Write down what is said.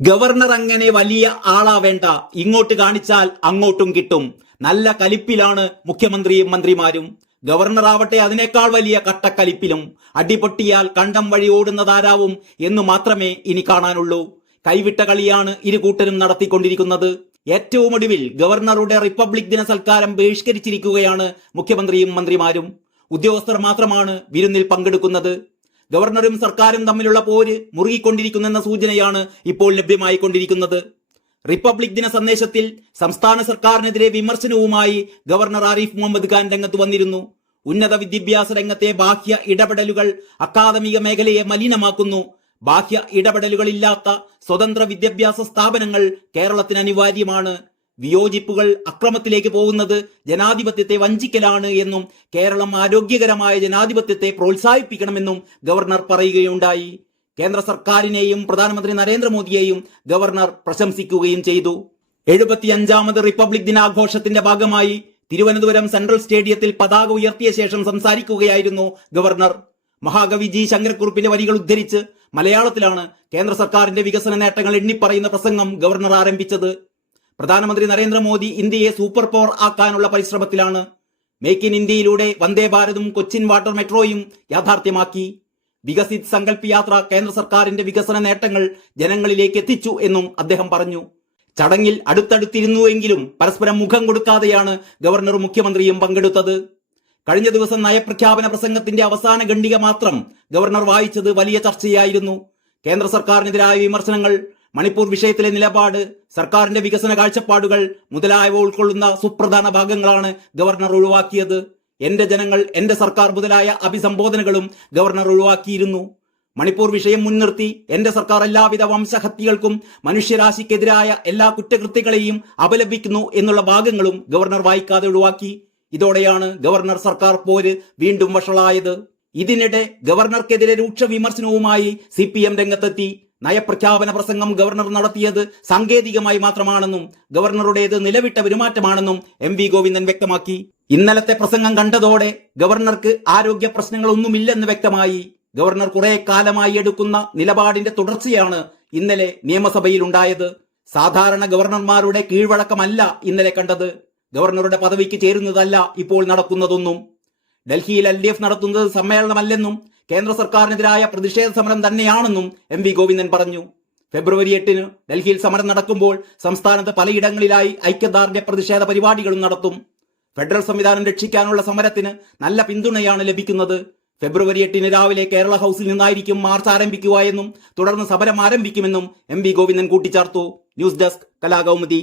Governor അങ്ങനെ വലിയ ആളാവേണ്ട, ഇങ്ങോട്ട് കാണിച്ചാൽ അങ്ങോട്ടും കിട്ടും. നല്ല കലിപ്പിലാണ് മുഖ്യമന്ത്രിയും മന്ത്രിമാരും. ഗവർണർ ആവട്ടെ അതിനേക്കാൾ വലിയ കട്ടക്കലിപ്പിലും. അടിപൊട്ടിയാൽ കണ്ടം വഴി ഓടുന്നതാരാവും എന്നു മാത്രമേ ഇനി കാണാനുള്ളൂ. കൈവിട്ട കളിയാണ് ഇരു കൂട്ടരും നടത്തിക്കൊണ്ടിരിക്കുന്നത്. ഏറ്റവും ഒടുവിൽ ഗവർണറുടെ റിപ്പബ്ലിക് ദിന സൽക്കാരം ബഹിഷ്കരിച്ചിരിക്കുകയാണ് മുഖ്യമന്ത്രിയും മന്ത്രിമാരും. ഉദ്യോഗസ്ഥർ മാത്രമാണ് വിരുന്നിൽ പങ്കെടുക്കുന്നത്. ഗവർണറും സർക്കാരും തമ്മിലുള്ള പോര് മുറുകിക്കൊണ്ടിരിക്കുന്നെന്ന സൂചനയാണ് ഇപ്പോൾ ലഭ്യമായിക്കൊണ്ടിരിക്കുന്നത്. റിപ്പബ്ലിക് ദിന സന്ദേശത്തിൽ സംസ്ഥാന സർക്കാരിനെതിരെ വിമർശനവുമായി ഗവർണർ ആരിഫ് മുഹമ്മദ് ഖാൻ രംഗത്ത് വന്നിരുന്നു. ഉന്നത വിദ്യാഭ്യാസ രംഗത്തെ ബാഹ്യ ഇടപെടലുകൾ അക്കാദമിക മേഖലയെ മലിനമാക്കുന്നു. ബാഹ്യ ഇടപെടലുകളില്ലാത്ത സ്വതന്ത്ര വിദ്യാഭ്യാസ സ്ഥാപനങ്ങൾ കേരളത്തിന് അനിവാര്യമാണ്. വിയോജിപ്പുകൾ അക്രമത്തിലേക്ക് പോകുന്നത് ജനാധിപത്യത്തെ വഞ്ചിക്കലാണ് എന്നും കേരളം ആരോഗ്യകരമായ ജനാധിപത്യത്തെ പ്രോത്സാഹിപ്പിക്കണമെന്നും ഗവർണർ പറയുകയുണ്ടായി. കേന്ദ്ര സർക്കാരിനെയും പ്രധാനമന്ത്രി നരേന്ദ്രമോദിയെയും ഗവർണർ പ്രശംസിക്കുകയും ചെയ്തു. 75ാമത് റിപ്പബ്ലിക് ദിനാഘോഷത്തിന്റെ ഭാഗമായി തിരുവനന്തപുരം സെൻട്രൽ സ്റ്റേഡിയത്തിൽ പതാക ഉയർത്തിയ ശേഷം സംസാരിക്കുകയായിരുന്നു ഗവർണർ. മഹാകവി ജി ശങ്കരക്കുറുപ്പിന്റെ വരികൾ ഉദ്ധരിച്ച് മലയാളത്തിലാണ് കേന്ദ്ര സർക്കാരിന്റെ വികസന നേട്ടങ്ങൾ എണ്ണിപ്പറയുന്ന പ്രസംഗം ഗവർണർ ആരംഭിച്ചത്. പ്രധാനമന്ത്രി നരേന്ദ്രമോദി ഇന്ത്യയെ സൂപ്പർ പവർ ആക്കാനുള്ള പരിശ്രമത്തിലാണ്. മേക്ക് ഇൻ ഇന്ത്യയിലൂടെ വന്ദേ ഭാരതും കൊച്ചിൻ വാട്ടർ മെട്രോയും യാഥാർത്ഥ്യമാക്കി. വികസിത് സങ്കല്പ് യാത്ര കേന്ദ്ര സർക്കാരിന്റെ വികസന നേട്ടങ്ങൾ ജനങ്ങളിലേക്ക് എത്തിച്ചു എന്നും അദ്ദേഹം പറഞ്ഞു. ചടങ്ങിൽ അടുത്തടുത്തിരുന്നുവെങ്കിലും പരസ്പരം മുഖം കൊടുക്കാതെയാണ് ഗവർണറും മുഖ്യമന്ത്രിയും പങ്കെടുത്തത്. കഴിഞ്ഞ ദിവസം നയപ്രഖ്യാപന പ്രസംഗത്തിന്റെ അവസാന ഖണ്ഡിക മാത്രം ഗവർണർ വായിച്ചത് വലിയ ചർച്ചയായിരുന്നു. കേന്ദ്ര സർക്കാരിനെതിരായ വിമർശനങ്ങൾ, മണിപ്പൂർ വിഷയത്തിലെ നിലപാട്, സർക്കാരിന്റെ വികസന കാഴ്ചപ്പാടുകൾ മുതലായവ ഉൾക്കൊള്ളുന്ന സുപ്രധാന ഭാഗങ്ങളാണ് ഗവർണർ ഒഴിവാക്കിയത്. എന്റെ ജനങ്ങൾ, എന്റെ സർക്കാർ മുതലായ അഭിസംബോധനകളും ഗവർണർ ഒഴിവാക്കിയിരുന്നു. മണിപ്പൂർ വിഷയം മുൻനിർത്തി എന്റെ സർക്കാർ എല്ലാവിധ വംശഹത്യകൾക്കും മനുഷ്യരാശിക്കെതിരായ എല്ലാ കുറ്റകൃത്യങ്ങളെയും അപലപിക്കുന്നു എന്നുള്ള ഭാഗങ്ങളും ഗവർണർ വായിക്കാതെ ഒഴിവാക്കി. ഇതോടെയാണ് ഗവർണർ സർക്കാർ പോര് വീണ്ടും വഷളായത്. ഇതിനിടെ ഗവർണർക്കെതിരെ രൂക്ഷ വിമർശനവുമായി CPM രംഗത്തെത്തി. നയപ്രഖ്യാപന പ്രസംഗം ഗവർണർ നടത്തിയത് സാങ്കേതികമായി മാത്രമാണെന്നും ഗവർണറുടേത് നിലവിട്ട പെരുമാറ്റമാണെന്നും MV ഗോവിന്ദൻ വ്യക്തമാക്കി. ഇന്നലത്തെ പ്രസംഗം കണ്ടതോടെ ഗവർണർക്ക് ആരോഗ്യ പ്രശ്നങ്ങളൊന്നുമില്ലെന്ന് വ്യക്തമായി. ഗവർണർ കുറെ കാലമായി എടുക്കുന്ന നിലപാടിന്റെ തുടർച്ചയാണ് ഇന്നലെ നിയമസഭയിൽ ഉണ്ടായത്. സാധാരണ ഗവർണർമാരുടെ കീഴ്വഴക്കമല്ല ഇന്നലെ കണ്ടത്. ഗവർണറുടെ പദവിക്ക് ചേരുന്നതല്ല ഇപ്പോൾ നടക്കുന്നതൊന്നും. ഡൽഹിയിൽ LDF നടത്തുന്നത് സമ്മേളനമല്ലെന്നും കേന്ദ്ര സർക്കാരിനെതിരായ പ്രതിഷേധ സമരം തന്നെയാണെന്നും MV ഗോവിന്ദൻ പറഞ്ഞു. ഫെബ്രുവരി 8-ന് ഡൽഹിയിൽ സമരം നടക്കുമ്പോൾ സംസ്ഥാനത്ത് പലയിടങ്ങളിലായി ഐക്യദാർഢ്യ പ്രതിഷേധ പരിപാടികളും നടത്തും. ഫെഡറൽ സംവിധാനം രക്ഷിക്കാനുള്ള സമരത്തിന് നല്ല പിന്തുണയാണ് ലഭിക്കുന്നത്. ഫെബ്രുവരി 8-ന് രാവിലെ കേരള ഹൗസിൽ നിന്നായിരിക്കും മാർച്ച് ആരംഭിക്കുക എന്നും തുടർന്ന് സമരം ആരംഭിക്കുമെന്നും MV ഗോവിന്ദൻ കൂട്ടിച്ചേർത്തു. News desk Kalakaumudi.